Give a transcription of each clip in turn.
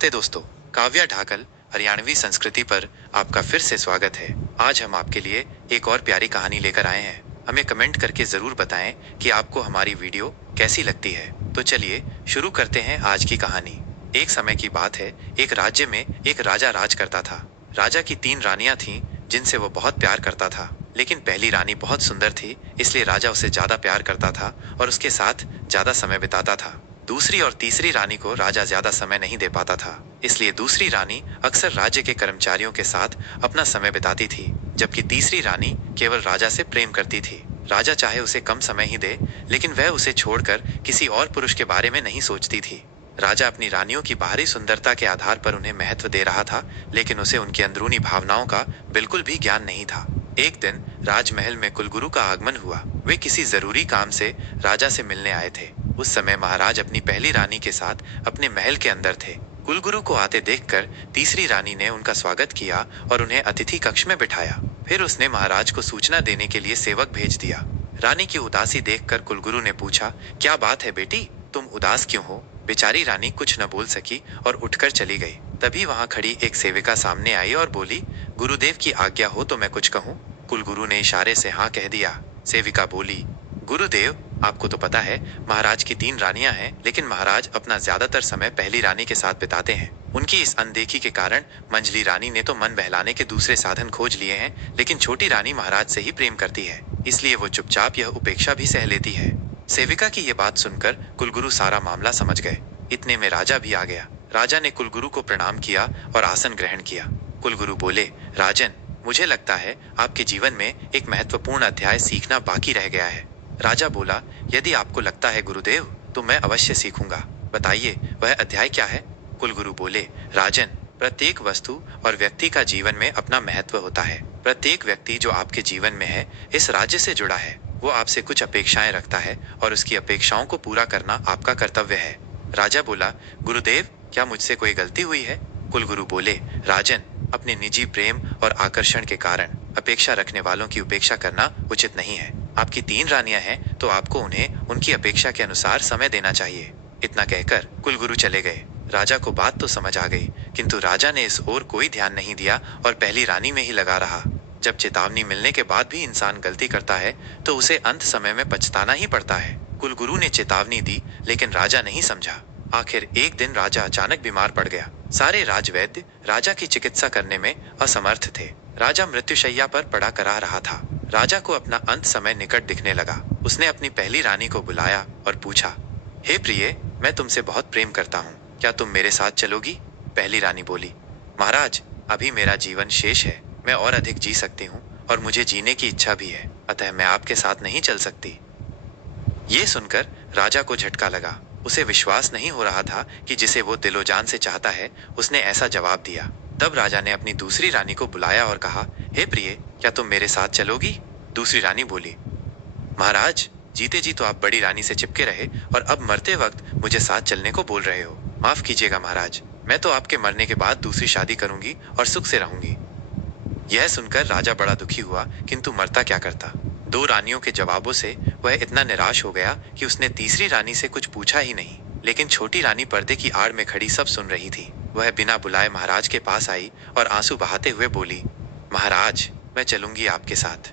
नमस्ते दोस्तों, काव्या ढाकल हरियाणवी संस्कृति पर आपका फिर से स्वागत है। आज हम आपके लिए एक और प्यारी कहानी लेकर आए हैं। हमें कमेंट करके जरूर बताएं कि आपको हमारी वीडियो कैसी लगती है। तो चलिए शुरू करते हैं आज की कहानी। एक समय की बात है, एक राज्य में एक राजा राज करता था। राजा की 3 रानियां थीं, जिनसे वो बहुत प्यार करता था। लेकिन पहली रानी बहुत सुंदर थी, इसलिए राजा उसे ज्यादा प्यार करता था और उसके साथ ज्यादा समय बिताता था। दूसरी और तीसरी रानी को राजा ज्यादा समय नहीं दे पाता था, इसलिए दूसरी रानी अक्सर राज्य के कर्मचारियों के साथ अपना समय बिताती थी, जबकि तीसरी रानी केवल राजा से प्रेम करती थी। राजा चाहे उसे कम समय ही दे, लेकिन वह उसे छोड़कर किसी और पुरुष के बारे में नहीं सोचती थी। राजा अपनी रानियों की बाहरी सुंदरता के आधार पर उन्हें महत्व दे रहा था, लेकिन उसे उनकी अंदरूनी भावनाओं का बिल्कुल भी ज्ञान नहीं था। एक दिन राजमहल में कुलगुरु का आगमन हुआ। वे किसी जरूरी काम से राजा से मिलने आए थे। उस समय महाराज अपनी पहली रानी के साथ अपने महल के अंदर थे। कुलगुरु को आते देखकर तीसरी रानी ने उनका स्वागत किया और उन्हें अतिथि कक्ष में बिठाया। फिर उसने महाराज को सूचना देने के लिए सेवक भेज दिया। रानी की उदासी देखकर कुलगुरु ने पूछा, क्या बात है बेटी, तुम उदास क्यों हो? बेचारी रानी कुछ न बोल सकी और उठकर चली गई। तभी वहां खड़ी एक सेविका सामने आई और बोली, गुरुदेव की आज्ञा हो तो मैं कुछ कहूँ? कुलगुरु ने इशारे से हाँ कह दिया। सेविका बोली, गुरुदेव, आपको तो पता है महाराज की 3 रानियां हैं, लेकिन महाराज अपना ज्यादातर समय पहली रानी के साथ बिताते हैं। उनकी इस अनदेखी के कारण मंजली रानी ने तो मन बहलाने के दूसरे साधन खोज लिए हैं, लेकिन छोटी रानी महाराज से ही प्रेम करती है, इसलिए वो चुपचाप यह उपेक्षा भी सह लेती है। सेविका की ये बात सुनकर कुलगुरु सारा मामला समझ गए। इतने में राजा भी आ गया। राजा ने कुलगुरु को प्रणाम किया और आसन ग्रहण किया। कुलगुरु बोले, राजन, मुझे लगता है आपके जीवन में एक महत्वपूर्ण अध्याय सीखना बाकी रह गया है। राजा बोला, यदि आपको लगता है गुरुदेव, तो मैं अवश्य सीखूंगा। बताइए, वह अध्याय क्या है? कुलगुरु बोले, राजन, प्रत्येक वस्तु और व्यक्ति का जीवन में अपना महत्व होता है। प्रत्येक व्यक्ति जो आपके जीवन में है, इस राज्य से जुड़ा है। वो आपसे कुछ अपेक्षाएं रखता है और उसकी अपेक्षाओं को पूरा करना आपका कर्तव्य है। राजा बोला, गुरुदेव, क्या मुझसे कोई गलती हुई है? कुलगुरु बोले, राजन, अपने निजी प्रेम और आकर्षण के कारण अपेक्षा रखने वालों की उपेक्षा करना उचित नहीं है। आपकी 3 रानियां हैं, तो आपको उन्हें उनकी अपेक्षा के अनुसार समय देना चाहिए। इतना कहकर कुलगुरु चले गए। राजा को बात तो समझ आ गई, किंतु राजा ने इस ओर कोई ध्यान नहीं दिया और पहली रानी में ही लगा रहा। जब चेतावनी मिलने के बाद भी इंसान गलती करता है, तो उसे अंत समय में पछताना ही पड़ता है। कुलगुरु ने चेतावनी दी, लेकिन राजा नहीं समझा। आखिर एक दिन राजा अचानक बीमार पड़ गया। सारे राजवैद्य राजा की चिकित्सा करने में असमर्थ थे। राजा मृत्युशैया पर पड़ा करा रहा था। राजा को अपना अंत समय निकट दिखने लगा। उसने अपनी पहली रानी को बुलाया और पूछा, हे प्रिय, मैं तुमसे बहुत प्रेम करता हूँ, क्या तुम मेरे साथ चलोगी? पहली रानी बोली, महाराज, अभी मेरा जीवन शेष है, मैं और अधिक जी सकती हूँ और मुझे जीने की इच्छा भी है, अतः मैं आपके साथ नहीं चल सकती। ये सुनकर राजा को झटका लगा। उसे विश्वास नहीं हो रहा था कि जिसे वो दिलो जान से चाहता है, उसने ऐसा जवाब दिया। तब राजा ने अपनी दूसरी रानी को बुलाया और कहा, हे प्रिय, क्या तुम मेरे साथ चलोगी? दूसरी रानी बोली, महाराज, जीते जी तो आप बड़ी रानी से चिपके रहे और अब मरते वक्त मुझे साथ चलने को बोल रहे हो। माफ कीजिएगा महाराज, मैं तो आपके मरने के बाद दूसरी शादी करूंगी और सुख से रहूंगी। यह सुनकर राजा बड़ा दुखी हुआ, किंतु मरता क्या करता। 2 रानियों के जवाबों से वह इतना निराश हो गया कि उसने तीसरी रानी से कुछ पूछा ही नहीं। लेकिन छोटी रानी पर्दे की आड़ में खड़ी सब सुन रही थी। वह बिना बुलाए महाराज के पास आई और आंसू बहाते हुए बोली, महाराज, मैं चलूंगी आपके साथ।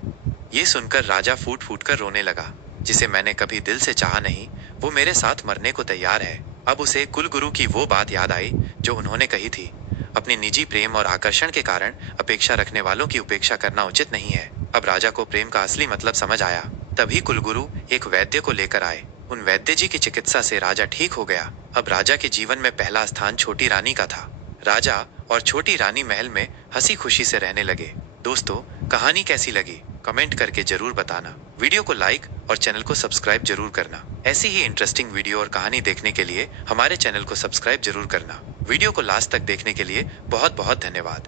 ये सुनकर राजा फूट फूट कर रोने लगा। जिसे मैंने कभी दिल से चाहा नहीं, वो मेरे साथ मरने को तैयार है। अब उसे कुलगुरु की वो बात याद आई जो उन्होंने कही थी, अपने निजी प्रेम और आकर्षण के कारण अपेक्षा रखने वालों की उपेक्षा करना उचित नहीं है। अब राजा को प्रेम का असली मतलब समझ आया। तभी कुलगुरु एक वैद्य को लेकर आए। उन वैद्य जी की चिकित्सा से राजा ठीक हो गया। अब राजा के जीवन में पहला स्थान छोटी रानी का था। राजा और छोटी रानी महल में हंसी खुशी से रहने लगे। दोस्तों, कहानी कैसी लगी कमेंट करके जरूर बताना। वीडियो को लाइक और चैनल को सब्सक्राइब जरूर करना। ऐसी ही इंटरेस्टिंग वीडियो और कहानी देखने के लिए हमारे चैनल को सब्सक्राइब जरूर करना। वीडियो को लास्ट तक देखने के लिए बहुत बहुत धन्यवाद।